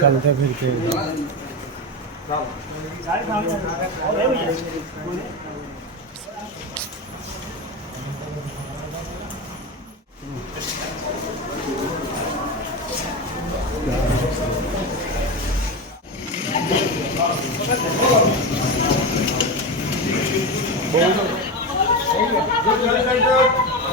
चलते फिरते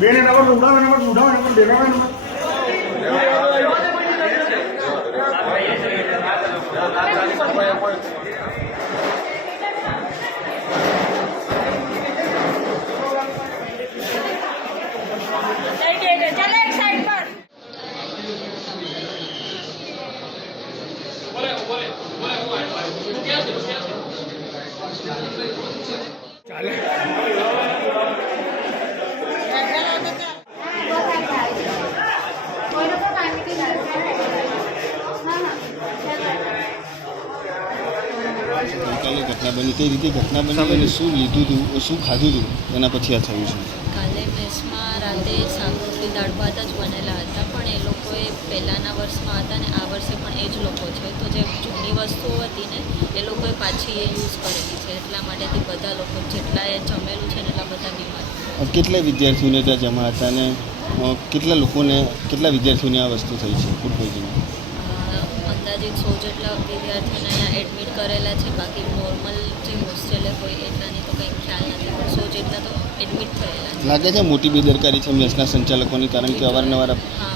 બેને નંબર ઉડાવે નંબર ઉડાવે નંબર દેખાવે નંબર ગઈકાલે ઘટના બની કઈ રીતે ઘટના બની અને શું લીધું હતું શું ખાધું હતું એના પછી આ થયું છે. કાલે મેસમાં રાતે રોટલી દાળ ભાત જ બનેલા હતા પણ એ લોકોએ પહેલાંના વર્ષમાં હતા ને આ વર્ષે પણ એ જ લોકો છે. તો જે જૂની વસ્તુઓ હતી ને એ લોકોએ પાછી એ યુઝ કરેલી છે. એટલા માટેથી બધા લોકો જેટલા એ જમેલું છે ને એટલા બધા બીમાર. કેટલા વિદ્યાર્થીઓને ત્યાં જમા હતા અને કેટલા લોકોને કેટલા વિદ્યાર્થીઓને આ વસ્તુ થઈ છે ફૂડ પોઈઝનિંગ અંદાજિત સો જેટલા વિદ્યાર્થીઓને અહીંયા એડમિટ કરેલા છે બાકી નોર્મલ જે હોસ્ટેલે હોય એટલાની તો કંઈ ખ્યાલ નથી પણ સો જેટલા તો એડમિટ થયેલા છે. લાગે છે મોટી બેદરકારી છે મેસના સંચાલકોની કારણ કે અવારનવાર હા.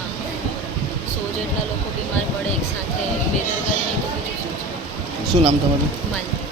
સો જેટલા લોકો બીમાર પડે એક સાથે બેદરકારી નહીં તો બીજું શું છે? શું નામ તમારું? માલતી